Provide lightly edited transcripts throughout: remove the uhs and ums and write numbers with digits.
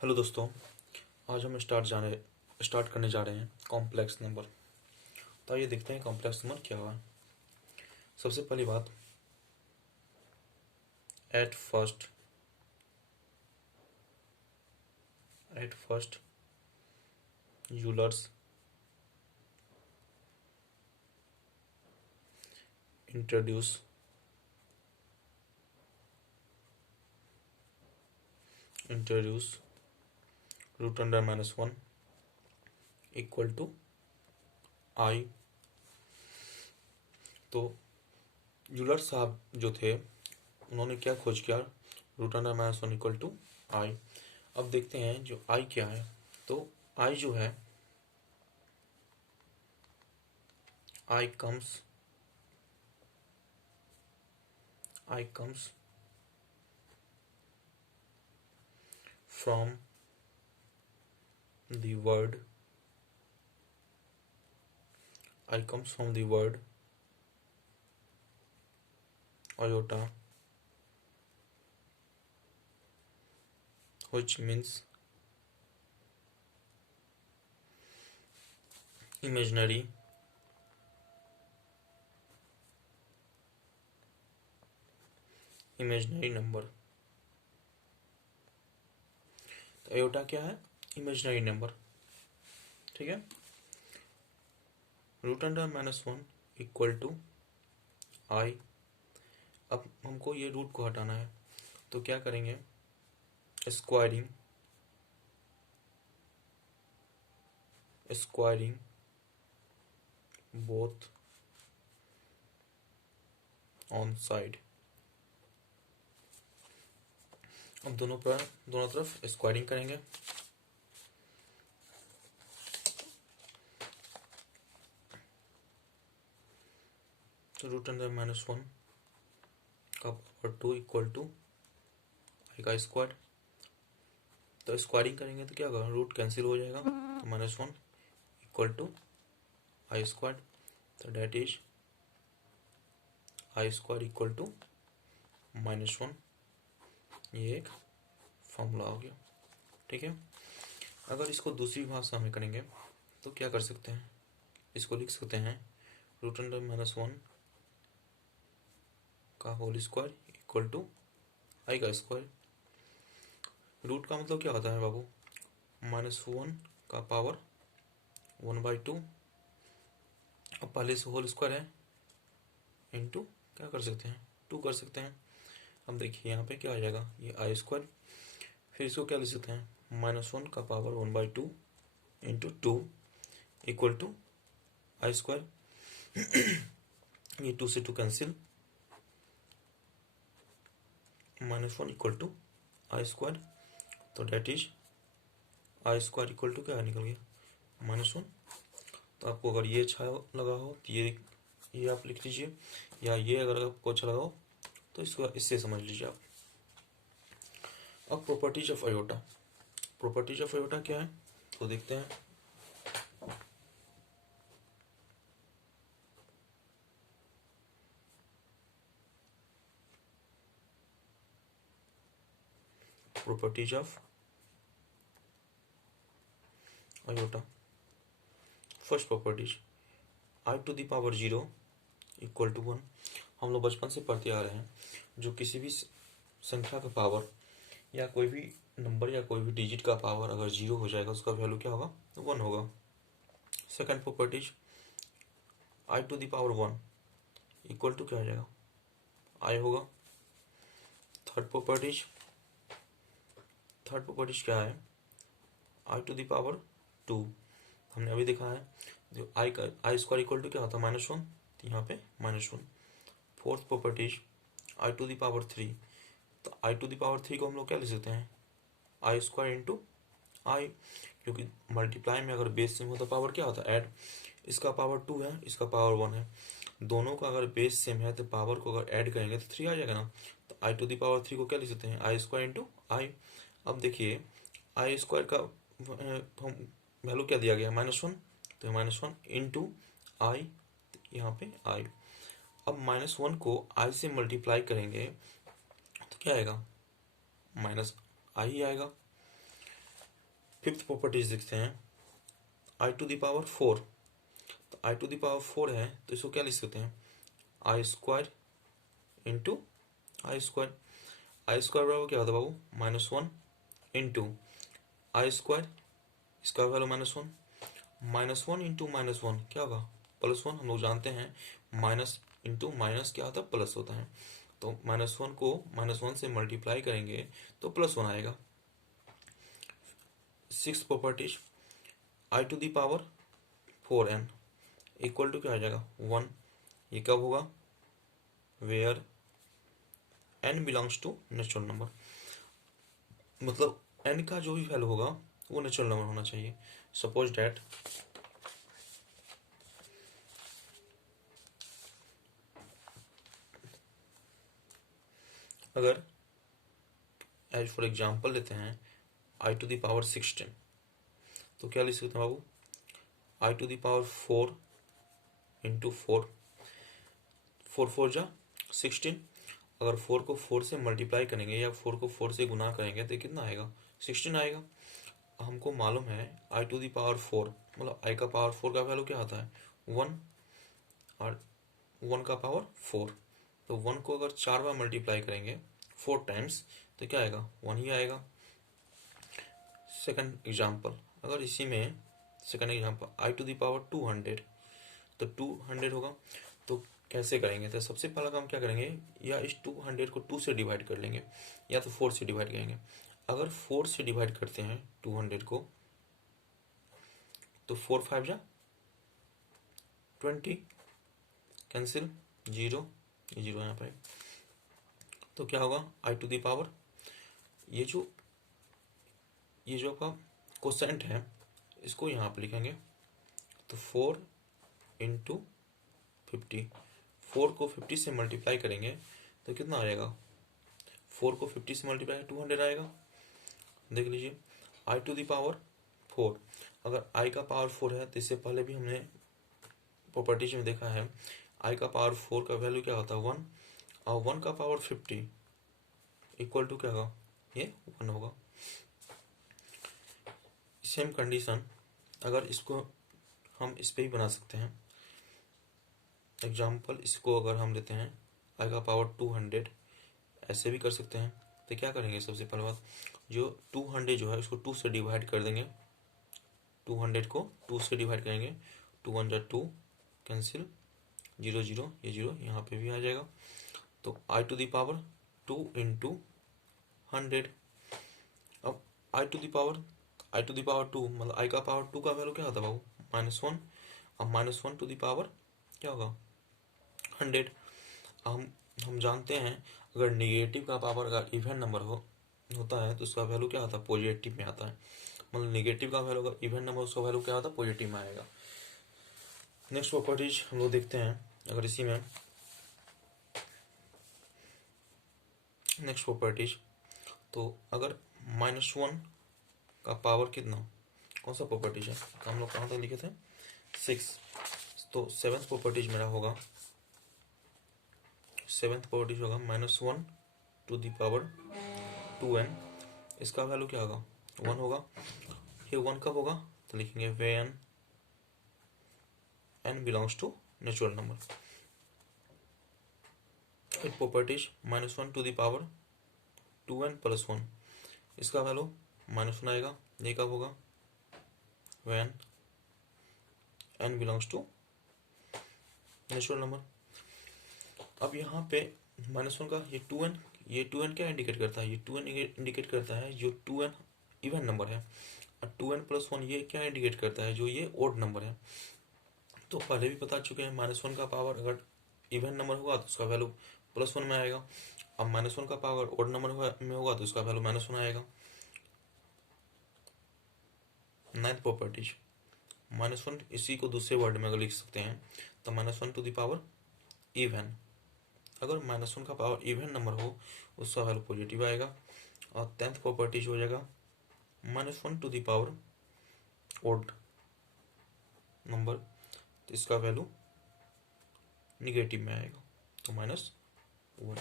Hello दोस्तों। आज हम स्टार्ट करने जा रहे हैं कॉम्प्लेक्स नंबर। तो आइए देखते हैं कॉम्प्लेक्स नंबर क्या है। सबसे पहली बात, at first Euler's introduce root under -1 equal to I. तो यूलर साहब जो थे उन्होंने क्या खोज किया, root under -1 equal to I. अब देखते हैं जो आई क्या है। तो आई जो है, I comes from the word I comes from the word iota, which means imaginary number। तो आयोटा क्या है? Imaginary number. ठीक है। Root under -1 equal to I. अब हमको ये रूट को हटाना है, तो क्या करेंगे, स्क्वायरिंग बोथ ऑन साइड। अब दोनों तरफ स्क्वायरिंग करेंगे। तो रूट अंडर -1 का पावर 2 इक्वल टू आई का स्क्वायर। तो स्क्वायरिंग करेंगे तो क्या होगा, रूट कैंसिल हो जाएगा। तो -1 इक्वल टू आई स्क्वायर। तो that is I square equal to -1। ये एक फॉर्मूला हो गया। ठीक है। अगर इसको दूसरी भाषा में करेंगे तो क्या कर सकते हैं, इसको लिख सकते हैं रूट अंडर -1 का होल स्क्वायर इक्वल टू आई का स्क्वायर। रूट का मतलब क्या होता है बाबू, -1 का पावर 1/2। अब पहले से होल स्क्वायर है, इंटू क्या कर सकते हैं, 2 कर सकते हैं। अब देखिए यहाँ पे क्या आ जाएगा, ये आई स्क्वायर। फिर इसको क्या लिख सकते हैं, -1 का power 1/2 into 2 equal to I square. ये 2 से 2 cancel, -1 equal to I square. तो that is I square equal to क्या निकल गया, -1। तो आपको अगर ये अच्छा लगा हो तो ये आप लिख लीजिए, या ये अगर आपको अच्छा लगा हो तो इसको इससे समझ लीजिए आप। अब प्रॉपर्टीज ऑफ आयोटा क्या है तो देखते हैं। Properties of iota. First properties, I to the power 0 equal to 1। हम लोग बचपन से पढ़ते आ रहे हैं, जो किसी भी संख्या का पावर या कोई भी नंबर या कोई भी डिजिट का पावर अगर 0 हो जाएगा उसका वैल्यू क्या होगा, 1 होगा। Second properties, I to the power 1 equal to क्या हो जाएगा, आई होगा। थर्ड प्रॉपर्टीज क्या है, आई टू द पावर 2। हमने अभी देखा है जो आई स्क्वायर इक्वल टू क्या होता है, -1, तो यहाँ पे -1। Fourth properties, I to the power 3। तो आई टू द पावर 3 को हम लोग क्या लिख सकते हैं, आई स्क्वायर इंटू आई, क्योंकि मल्टीप्लाई में अगर बेस सेम हो तो पावर क्या होता है, ऐड। इसका पावर 2 है, इसका पावर 1 है, दोनों का अगर बेस सेम है तो पावर को अगर ऐड करेंगे तो 3 आ जाएगा ना। तो आई टू द पावर 3 को क्या लिख सकते हैं, आई स्क्वायर इंटू आई। अब देखिए आई स्क्वायर का वैल्यू क्या दिया गया, -1, तो -1 इंटू आई, यहाँ पे आई। अब -1 को आई से मल्टीप्लाई करेंगे तो क्या आएगा, माइनस आई आएगा। फिफ्थ प्रॉपर्टीज देखते हैं, आई टू द पावर 4। तो आई टू द पावर 4 है तो इसको क्या लिख सकते हैं, आई स्क्वायर इंटू आई स्क्वायर। आई स्क्वायर बराबर क्या होता है बाबू, -1 इंटू आई स्क्वायर, इसका वैल्यू -1, -1 इंटू -1 क्या होगा, +1। हम लोग जानते हैं माइनस इंटू माइनस क्या होता है, प्लस होता है। तो -1 को -1 से मल्टीप्लाई करेंगे तो +1 आएगा। Six properties, I to the power 4n equal to क्या आ जाएगा 1। ये कब होगा, where n belongs to natural number, मतलब n का जो भी वैल्यू होगा वो नेचुरल नंबर होना चाहिए। सपोज डैट अगर एज फॉर एग्जांपल लेते हैं आई टू द पावर 16, तो क्या लिख सकते हैं बाबू, आई टू द पावर 4 इंटू 4, 4 जा 16। अगर 4 को 4 से मल्टीप्लाई करेंगे या 4 को 4 से गुना करेंगे तो कितना आएगा, 16 आएगा। हमको मालूम है आई टू द पावर 4 मतलब आई का पावर 4 का वैल्यू क्या आता है 1, और 1 का पावर 4। तो 1 को अगर 4 बार मल्टीप्लाई करेंगे 4 टाइम्स तो क्या आएगा, 1 ही आएगा। सेकंड एग्जांपल, अगर इसी में second example I to the power 200, तो 200 होगा। तो कैसे करेंगे, तो सबसे पहला काम क्या करेंगे, या इस 200 को 2 से डिवाइड कर लेंगे या तो 4 से डिवाइड करेंगे। अगर 4 से डिवाइड करते हैं 200 को तो 4 5 जा 20, कैंसिल, जीरो, ये जीरो यहाँ पर। तो क्या होगा, आई टू द पावर ये जो आपका कोसेंट है इसको यहाँ पर लिखेंगे, तो 4 इंटू 50, 4 को 50 से मल्टीप्लाई करेंगे तो कितना आएगा, 4 को 50 से मल्टीप्लाई 200 आएगा। देख लीजिए आई टू द पावर 4, अगर आई का पावर 4 है तो इससे पहले भी हमने प्रॉपर्टीज में देखा है आई का पावर 4 का वैल्यू क्या होता है 1, और 1 का पावर 50 इक्वल टू क्या होगा, ये 1 होगा। सेम कंडीशन अगर इसको हम इस पे ही बना सकते हैं एग्जाम्पल, इसको अगर हम लेते हैं आई का पावर 200 ऐसे भी कर सकते हैं। तो क्या करेंगे, सबसे पहले बात जो 200 जो है उसको 2 से डिवाइड कर देंगे, 200 को 2 से डिवाइड करेंगे, 2 1 जा 2, कैंसिल, जीरो जीरो, ये जीरो यहाँ पे भी आ जाएगा। तो आई टू द पावर 2 इंटू 100। अब आई टू द पावर 2 मतलब आई का पावर 2 का वैल्यू क्या होता है बाबू, -1, अब -1 टू द पावर क्या होगा 100। हम जानते हैं अगर निगेटिव का पावर अगर इवन नंबर होता है तो उसका वैल्यू क्या आता है, पॉजिटिव में आता है। मतलब निगेटिव का वैल्यू अगर इवन नंबर उसका वैल्यू क्या आता है, पॉजिटिव में आएगा। नेक्स्ट प्रॉपर्टीज हम लोग देखते हैं, अगर इसी में नेक्स्ट प्रॉपर्टीज, तो अगर -1 का पावर कितना, कौन सा प्रॉपर्टीज है, तो हम लोग कहाँ तक लिखे थे 6। तो सेवेंथ प्रॉपर्टीज मेरा होगा, सेवेंथ प्रॉपर्टीज होगा -1 टू द पावर 2n, इसका वैल्यू क्या होगा 1 होगा। ये 1 कब होगा, तो लिखेंगे where n belongs to natural number. It properties -1 to the power 2n plus 1, इसका वैल्यू -1 आएगा। ये कब होगा, when n belongs to natural number. अब यहाँ पे -1 का ये 2n क्या इंडिकेट करता है, ये 2n इंडिकेट करता है जो 2n इवन नंबर है, और 2n प्लस 1 ये क्या इंडिकेट करता है, जो ये ओड नंबर है। तो पहले भी बता चुके हैं -1 का पावर अगर इवन नंबर होगा तो उसका वैल्यू +1 में आएगा, अब -1 का पावर ओड नंबर में होगा तो उसका वैल्यू -1 आएगा। नाइन्थ प्रॉपर्टीज, -1 इसी को दूसरे वर्ड में अगर लिख सकते हैं तो -1 टू द पावर इवन, अगर -1 का पावर इवन नंबर हो उसका वैल्यू पॉजिटिव आएगा। और 10th प्रॉपर्टीज हो जाएगा -1 to the power odd number, तो इसका वैल्यू निगेटिव में आएगा, तो -1।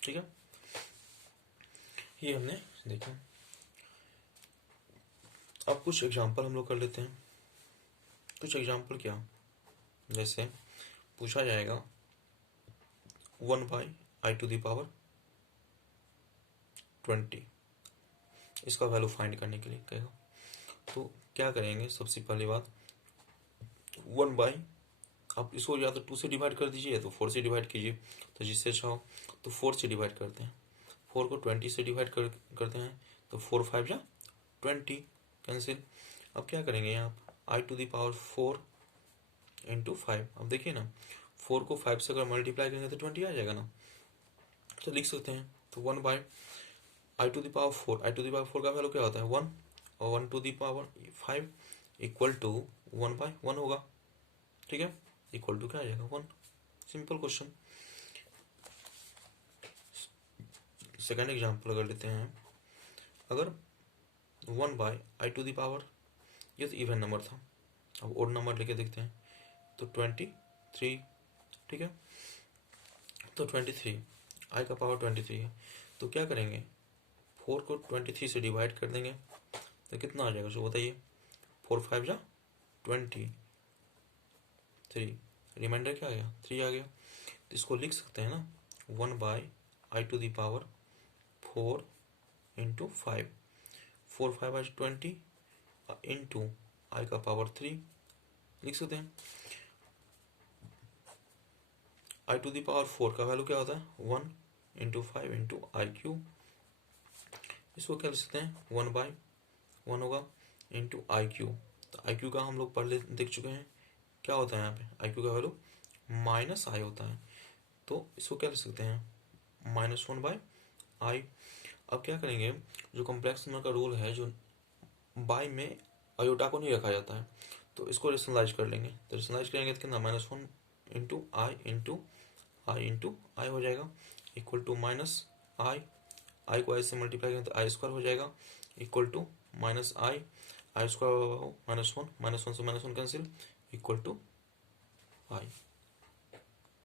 ठीक है, ये हमने देखा। अब कुछ एग्जाम्पल हम लोग कर लेते हैं। कुछ एग्जाम्पल क्या, जैसे पूछा जाएगा 1/i⁻20, इसका वैल्यू फाइंड करने के लिए कहेगा। तो क्या करेंगे, सबसे पहली बात 1 आप इसको या तो 2 से डिवाइड कर दीजिए या तो 4 से डिवाइड कीजिए, तो जिससे अच्छा हो। तो 4 से डिवाइड करते हैं, 4 को 20 से डिवाइड करते हैं, तो 4 5 या 20 कैंसिल। अब क्या करेंगे यहाँ i⁴ इंटू 5। अब देखिए ना, 4 को 5 से अगर मल्टीप्लाई करेंगे तो 20 आ जाएगा ना, तो लिख सकते हैं। तो 1/i⁴, i⁴ का वैल्यू क्या होता है 1, और 1⁵ इक्वल टू 1/1 होगा, ठीक है, इक्वल टू क्या आ जाएगा 1। Simple question. सेकेंड एग्जाम्पल अगर लेते हैं, अगर 1/i⁴, ये तो इवन नंबर था, अब ओड नंबर लेके देखते हैं, तो 23, ठीक है, तो 23, i का पावर 23 है, तो क्या करेंगे 4 को 23 से डिवाइड कर देंगे, तो कितना आ जाएगा, जो बताइए। 4 5 जा 23, रिमाइंडर क्या आ गया 3 आ गया। तो इसको लिख सकते हैं ना 1/i⁴ 4 इंटू 5, 4 5 आज 20 इंटू i का पावर 3 लिख सकते हैं। i⁴ का वैल्यू क्या होता है 1 इंटू 5 इंटू i³, इसको क्या लिख सकते हैं 1/1 होगा इंटू i³। तो i³ का हम लोग पहले देख चुके हैं, क्या होता है यहाँ पे i³ का वैल्यू -i होता है, तो इसको क्या लिख सकते हैं -1/i। अब क्या करेंगे, जो कॉम्प्लेक्स नंबर का रूल है, जो बाई में आयोटा को नहीं रखा जाता है, तो इसको रेशनलाइज कर लेंगे। तो रेशनलाइज करेंगे तो कितना -1 इंटू आई हो जाएगा, इक्वल टू -i, आई को आई से मल्टीप्लाई करेंगे तो i² हो जाएगा, इक्वल टू -i, i² -1 से -1 कैंसिल, इक्वल टू i।